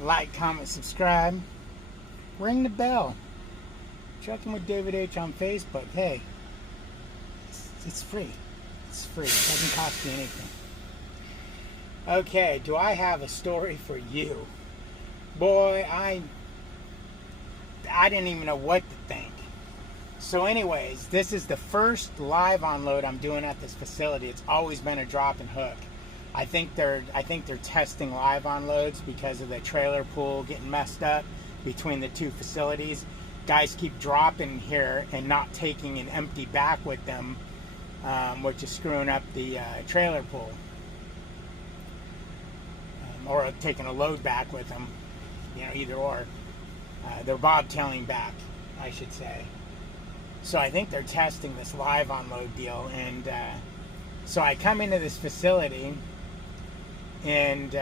Like, comment, subscribe, ring the bell. Checking with David H on Facebook. Hey, it's free. It's free. It doesn't cost you anything. Okay, do I have a story for you? Boy, I didn't even know what to think. So anyways, this is the first live unload I'm doing at this facility. It's always been a drop and hook. I think they're testing live unloads because of the trailer pool getting messed up between the two facilities. Guys keep dropping here and not taking an empty back with them, which is screwing up the trailer pool. Or taking a load back with them, either or. They're bobtailing back, I should say. So I think they're testing this live unload deal, and so I come into this facility, and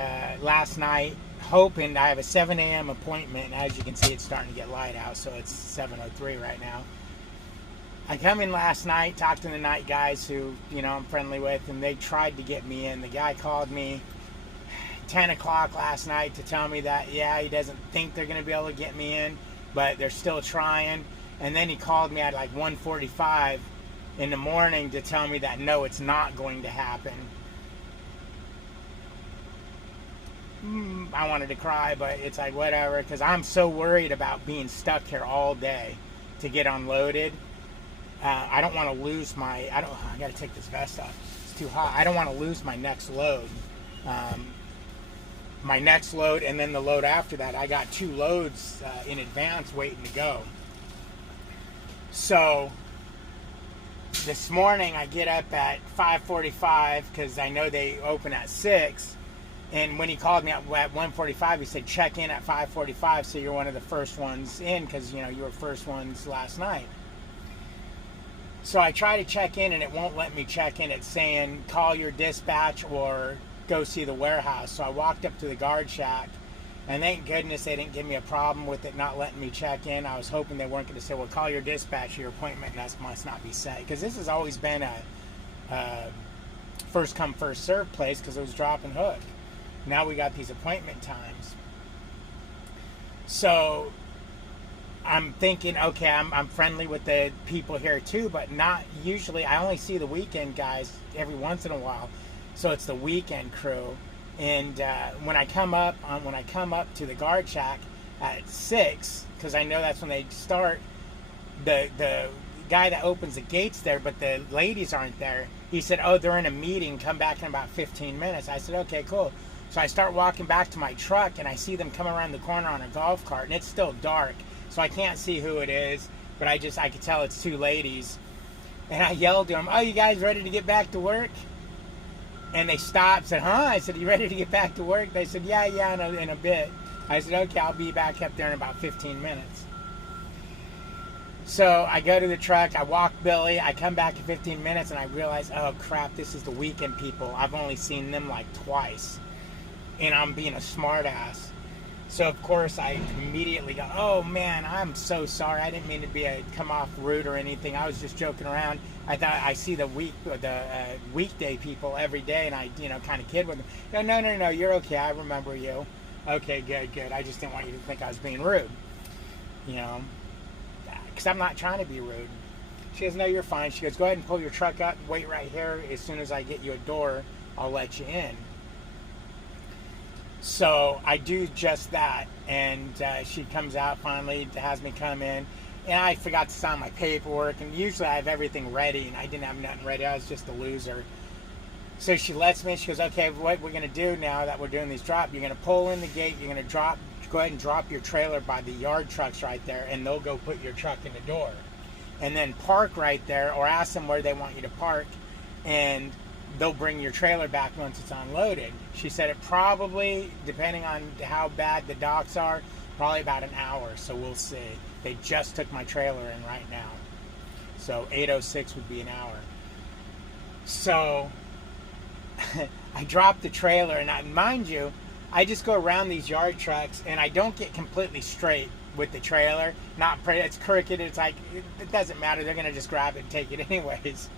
last night, hoping I have a 7 a.m. appointment. As you can see, it's starting to get light out, so it's 7:03 right now. I come in last night, talked to the night guys who I'm friendly with, and they tried to get me in. The guy called me 10 o'clock last night to tell me that, yeah, he doesn't think they're going to be able to get me in, but they're still trying. And then he called me at like 1:45 in the morning to tell me that, no, it's not going to happen. I wanted to cry, but it's like, whatever, because I'm so worried about being stuck here all day to get unloaded. I don't want to lose I got to take this vest off. It's too hot. I don't want to lose my next load. My next load and then the load after that. I got 2 loads in advance waiting to go. So this morning I get up at 5:45 because I know they open at 6. And when he called me at 1:45, he said, check in at 5:45 so you're one of the first ones in, because you were first ones last night. So I try to check in and it won't let me check in. It's saying call your dispatch or go see the warehouse. So I walked up to the guard shack, and thank goodness they didn't give me a problem with it not letting me check in. I was hoping they weren't going to say, well, call your dispatch, your appointment must not be set, because this has always been a first come first served place because it was drop and hook. Now we got these appointment times. So I'm thinking, okay, I'm friendly with the people here too, but not usually. I only see the weekend guys every once in a while. So it's the weekend crew. And when I come up to the guard shack at 6, because I know that's when they start, the guy that opens the gates there, but the ladies aren't there. He said, oh, they're in a meeting, come back in about 15 minutes. I said, okay, cool. So I start walking back to my truck, and I see them come around the corner on a golf cart, and it's still dark, so I can't see who it is, but I could tell it's 2 ladies. And I yelled to them, oh, you guys ready to get back to work? And they stopped, said, huh? I said, you ready to get back to work? They said, yeah, in a bit. I said, okay, I'll be back up there in about 15 minutes. So I go to the truck, I walk Billy, I come back in 15 minutes, and I realize, oh, crap, this is the weekend people. I've only seen them like twice. And I'm being a smart ass. So of course I immediately go, oh man, I'm so sorry. I didn't mean to come off rude or anything. I was just joking around. I thought I see the weekday people every day, and I kind of kid with them. No, you're okay. I remember you. Okay, good. I just didn't want you to think I was being rude. Because I'm not trying to be rude. She goes, no, you're fine. She goes, go ahead and pull your truck up. Wait right here. As soon as I get you a door, I'll let you in. So I do just that, and she comes out finally, has me come in, and I forgot to sign my paperwork, and usually I have everything ready, and I didn't have nothing ready. I was just a loser. So she lets me, she goes, okay, what we're going to do now that we're doing these drops, you're going to pull in the gate, you're going to go ahead and drop your trailer by the yard trucks right there, and they'll go put your truck in the door. And then park right there, or ask them where they want you to park, and they'll bring your trailer back once it's unloaded. She said it probably, depending on how bad the docks are, probably about an hour, so we'll see. They just took my trailer in right now. So 8:06 would be an hour. So I dropped the trailer, and mind you, I just go around these yard trucks, and I don't get completely straight with the trailer. It's crooked. It's like, it doesn't matter. They're going to just grab it and take it anyways.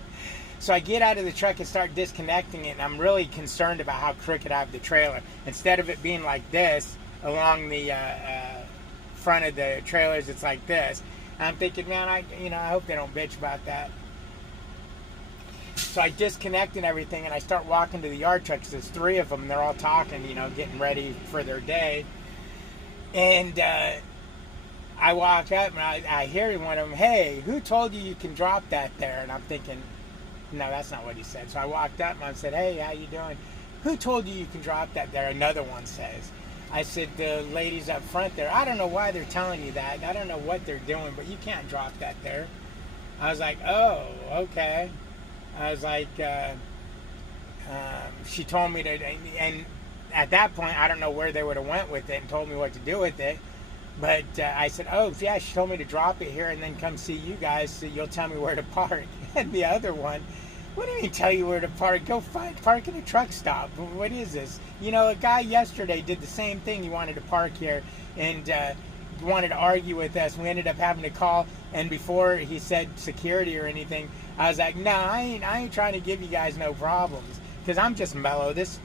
So I get out of the truck and start disconnecting it, and I'm really concerned about how crooked I have the trailer. Instead of it being like this, along the front of the trailers. It's like this. And I'm thinking, man, I hope they don't bitch about that. So I disconnect and everything, and I start walking to the yard truck because there's 3 of them. They're all talking, getting ready for their day. And I walk up, and I hear one of them, "Hey, who told you can drop that there?" And I'm thinking, no, that's not what he said. So I walked up, and I said, "Hey, how you doing? Who told you can drop that there?" Another one says. I said, "The ladies up front there. I don't know why they're telling you that. I don't know what they're doing, but you can't drop that there." I was like, "Oh, okay." I was like, she told me to, and at that point, I don't know where they would have went with it and told me what to do with it. But I said, "Oh, yeah, she told me to drop it here and then come see you guys so you'll tell me where to park." And the other one, "What do you mean tell you where to park? Go park at a truck stop. What is this?" A guy yesterday did the same thing. He wanted to park here and wanted to argue with us. We ended up having to call, and before he said security or anything, I was like, "No, I ain't trying to give you guys no problems because I'm just mellow. This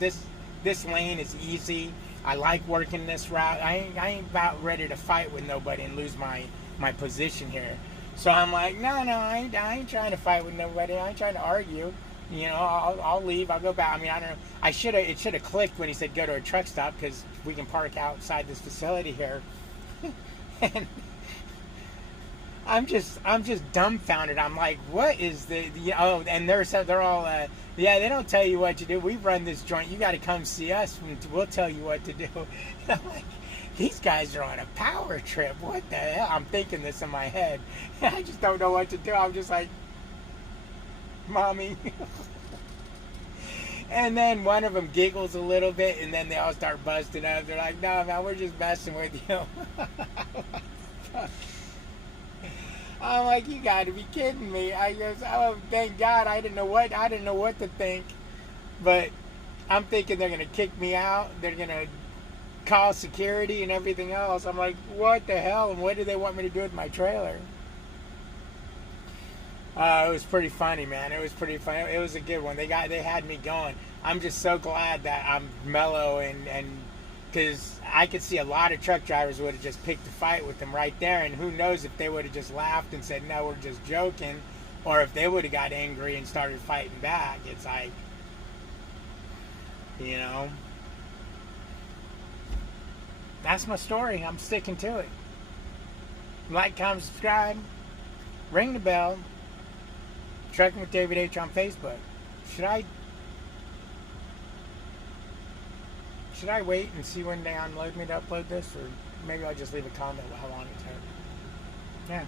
lane is easy. I like working this route. I ain't about ready to fight with nobody and lose my position here." So I'm like, no, I ain't trying to fight with nobody. I ain't trying to argue. I'll leave. I'll go back. I mean, I don't know. It should have clicked when he said go to a truck stop because we can park outside this facility here. And I'm just dumbfounded. I'm like, what is and they're all, yeah, they don't tell you what to do. We run this joint. You got to come see us. We'll tell you what to do. And I'm like, these guys are on a power trip. What the hell? I'm thinking this in my head. I just don't know what to do. I'm just like, "Mommy." And then one of them giggles a little bit, and then they all start busting up. They're like, "No, man, we're just messing with you." I'm like, "You got to be kidding me." I goes, "Oh, thank God, I didn't know what to think." But I'm thinking they're gonna kick me out. They're gonna call security and everything else. I'm like, what the hell? And what do they want me to do with my trailer? It was pretty funny, man. It was pretty funny. It was a good one. They had me going. I'm just so glad that I'm mellow and because I could see a lot of truck drivers would have just picked a fight with them right there, and who knows if they would have just laughed and said, "No, we're just joking," or if they would have got angry and started fighting back. It's like, that's my story. I'm sticking to it. Like, comment, subscribe, ring the bell. Trucking with David H on Facebook. Should I wait and see when they unload me to upload this, or maybe I'll just leave a comment how long it took? Yeah.